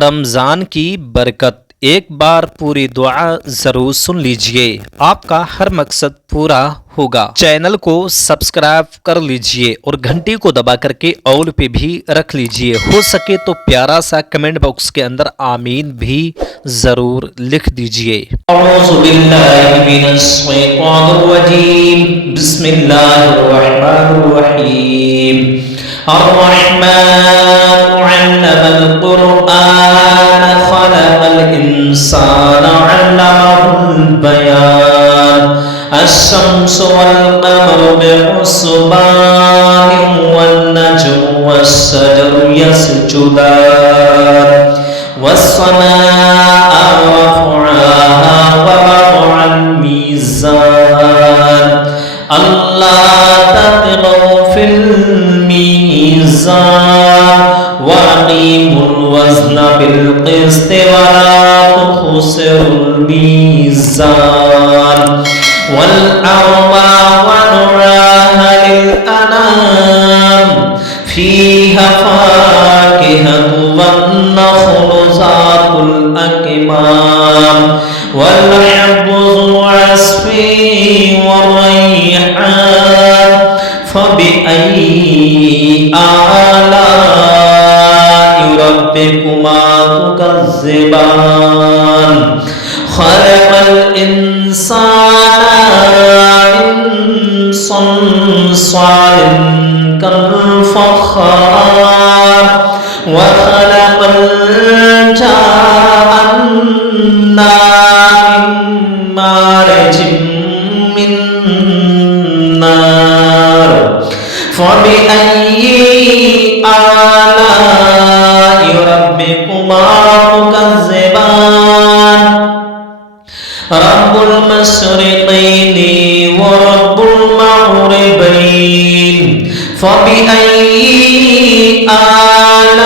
रमज़ान की बरकत। एक बार पूरी दुआ ज़रूर सुन लीजिए, आपका हर मकसद पूरा होगा। चैनल को सब्सक्राइब कर लीजिए और घंटी को दबा करके ऑल पे भी रख लीजिए। हो सके तो प्यारा सा कमेंट बॉक्स के अंदर आमीन भी ज़रूर लिख दीजिए। الشمس والقمر بحسبان والنجم والشجر يسجدان والسماء رفعها ووضع الميزان ألا تطغوا في الميزان وأقيموا الوزن بالقسط ولا تخسروا الميزان والأرض وضعها للأنام فيها فاكهة والنخل ذات الأكمام والحب ذو العصف والريحان فبأي آلاء ربكما تكذبان خلق الإنسان من صلصال كالفخار وخلق الجان من مارج من نار فبأي آلاء ربكما تكذبان رب المشرقين ورب المغربين فبأي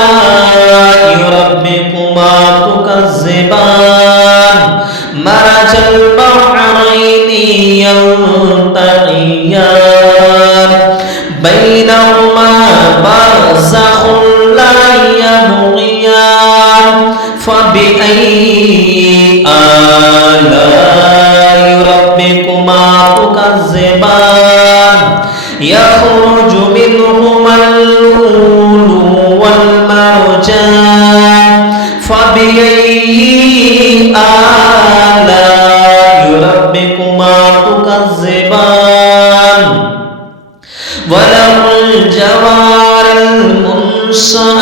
آلاء ربكما تكذبان مرج البحرين يلتقيان بينهما برزخ لا يبغيان فبأي آلاء ربكما تكذبان يخرج منهما اللؤلؤ والمرجان فبأي آلاء ربكما تكذبان وله الجوار المنشآت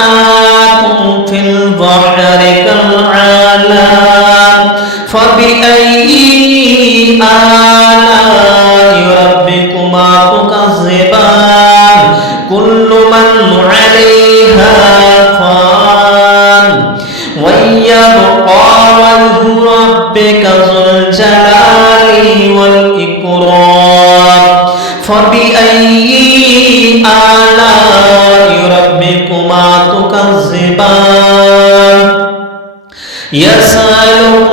في البحر كالأعلام فبأي آلاء ربكما تكذبان كل من عليها فان ويبقى وجه ربك ذو الجلال والإكرام فبأي آلاء ربكما تكذبان يسأله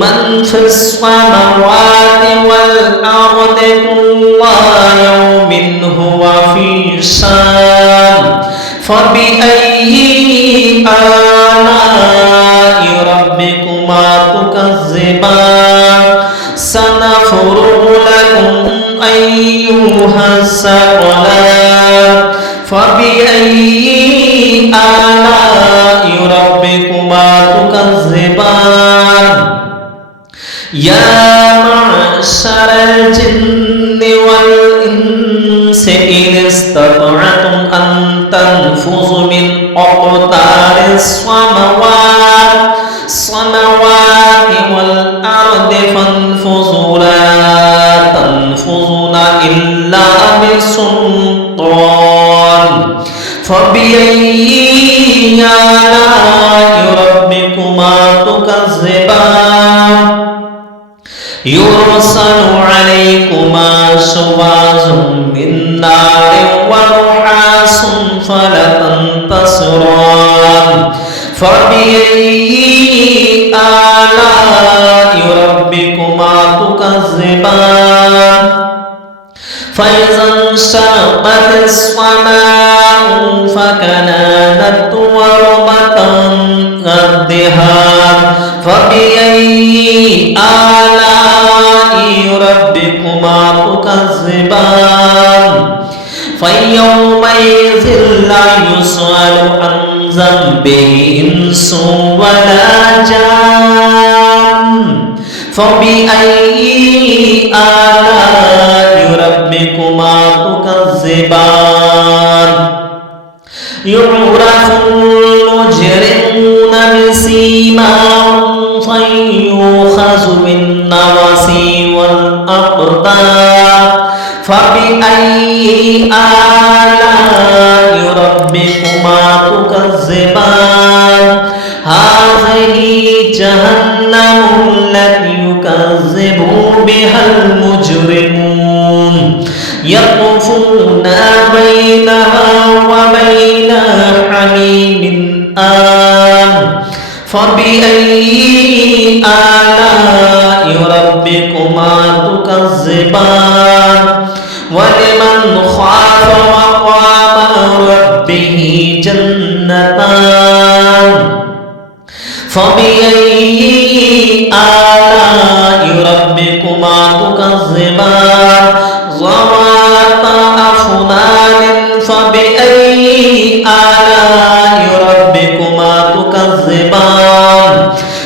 من في السماوات والأرض كل يوم هو في شان فبأي آلاء ربكما تكذبان سنفرغ لكم أيها الثقلان فبأي آلاء ربكما تكذبان يا معشر الجن والإنس إن استطعتم أن تنفذوا من أقطار السماوات والأرض فانفذوا لا تنفذون إلا بسلطان فبأي آلاء ربكما تكذبان يرسل عليكما شواظ من نار ونحاس فلا تنتصران فبأي آلاء ربكما تكذبان فإذا انشقت السماء فكانت وردة كالدهان فبأي آلاء ربكما تكذبان فيومئذ لا يسأل عن ذنبه إنس ولا جان فبأي آلاء ربكما تكذبان يعرف المجرمون بسيماهم فيؤخذ بالنواصي والأقدام فبأي آلاء ربكما تكذبان هذه جهنم التي يكذب بها المجرمون يطوفون بينها وبين حميم آن فبأي آلاء ربكما تكذبان ولمن خاف مقام ربه جنتان فبأي آلاء ربكما تكذبان ذواتا أفنان فبأي آلاء ربكما تكذبان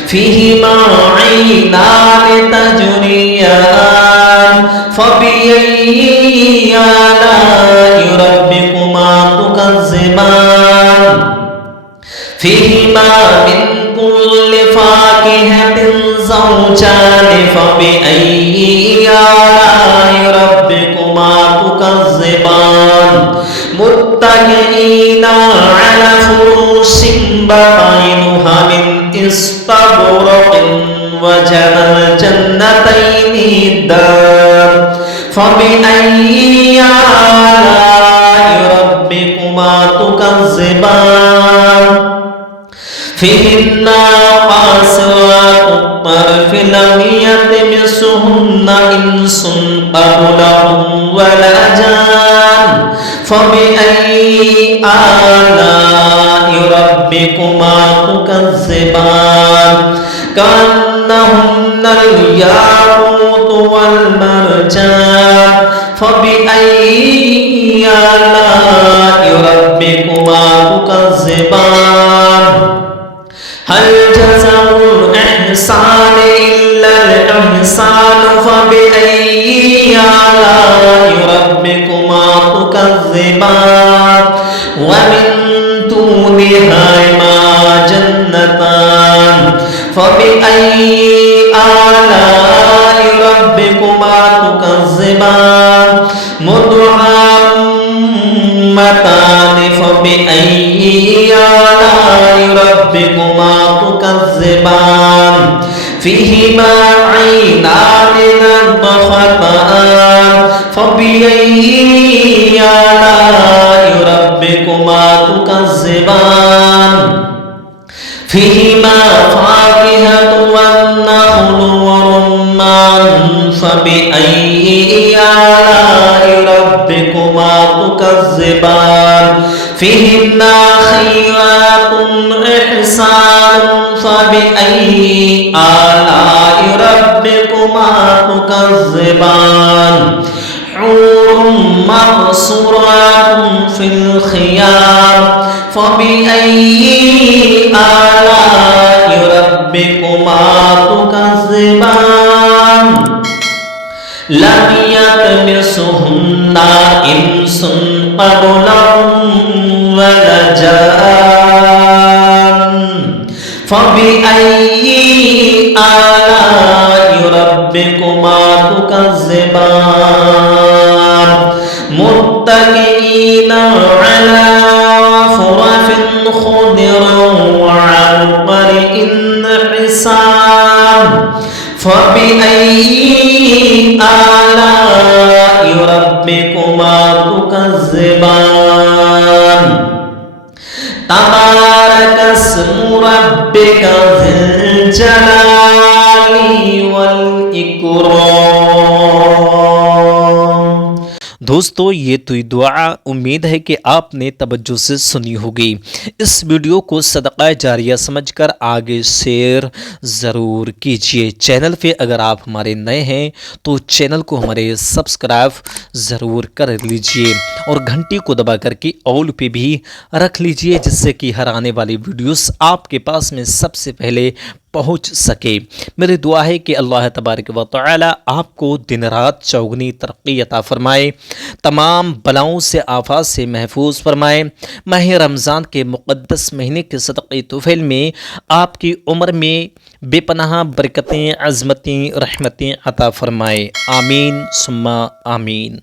فيهما عينان تجريان فبأي آلاء ربكما تكذبان فيهما من كل فاكهة زوجان فبأي آلاء ربكما تكذبان متكئين على فرش بطائنها من استبرق وجنى الجنتين دان فبأي آلاء ربكما تكذبان فيهن قاصرات الطرف لم يطمسهن إنس قبلهم ولا جان فبأي آلاء ربكما تكذبان كأنهن الياقوت والمرجان فبأي آلاء ربكما تكذبان هل جزاء الإحسان إلا الإحسان فبأي آلاء ربكما تكذبان ومن دونها ما جنتان فبأي آلاء ربكما تكذبان مدهامتان فبأي آلاء ربكما تكذبان فيهما عينان نضختان فبأي آلاء ربكما تكذبان فيهما فاكهة والنخل ورمان فبأي آلاء ربكما تكذبان فيهن خيرات إحسان فبأي آلاء ربكما تكذبان حور مقصورات في الخيام فبأي آلاء ربكما تكذبان لم يطمسهن إنس قبلهم ولا جان فبأي آلاء ربكما تكذبان متكئين على رفرف خضر وعبقري حسان فبأي آلاء ربكما تكذبان تبارك اسم ربك ذي الجلال والإكرام दोस्तों ये तो दुआ उम्मीद है कि आपने तवज्जो से सुनी होगी। इस वीडियो को सदका जारिया समझकर आगे शेयर ज़रूर कीजिए। चैनल पे अगर आप हमारे नए हैं तो चैनल को हमारे सब्सक्राइब ज़रूर कर लीजिए और घंटी को दबा करके ऑल पे भी रख लीजिए, जिससे कि हर आने वाली वीडियोस आपके पास में सबसे पहले पहुंच सके। मेरी दुआ है कि अल्लाह तबारक व तआला आपको दिन रात चौगनी तरक्की अता फरमाए, तमाम बलाओं से आफात से महफूज फरमाए। माह रमज़ान के मुक़द्दस महीने के सदक़े तुफ़ैल में आपकी उम्र में बेपनाह बरकतें, अज़मतें, रहमतें अता फरमाए। आमीन सुम्मा आमीन।